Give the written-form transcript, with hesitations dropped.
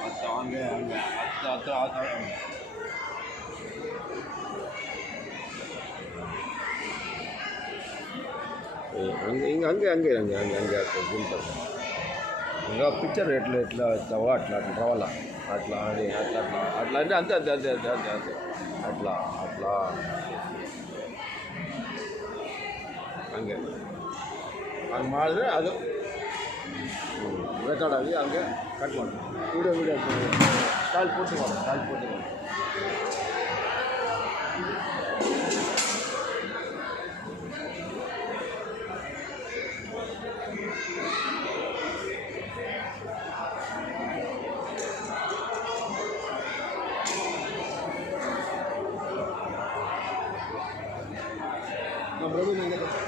ಹತ್ತು ಹಂಗೆ ಹಂಗೆ ಹತ್ತು ಹತ್ತು ಹಿಂಗೆ ಹಂಗೆ ಹಂಗೆ ಹಂಗೆ ಹಂಗೆ ಹಂಗೆ ಆಗ್ತದೆ గుంటారు ఇంకా పిక్చర్ ఎట్లా ఎట్లా అవుతావో అట్లా అట్లా రావాలా అట్లా అది అట్లా అట్లా అట్లా అంటే అంతే అంతే అంతే అంతే అంతే అంతే అట్లా అట్లా ಹಂಗೆ ಹಂಗೆ ಮಾಡಿದ್ರೆ ಅದು ರೆಕಾರ್ಡ್ ಆಗಿ ಹಂಗೆ ಕಟ್ ಮಾಡಿ ವೀಡಿಯೋ ಸ್ಟಾಲ್ ಪೂರ್ತಿ ಮಾಡಿ ಸ್ಟಾಲ್ ಪೂರ್ತಿ ಮಾಡಿ ನಮ್ಮ ರಘು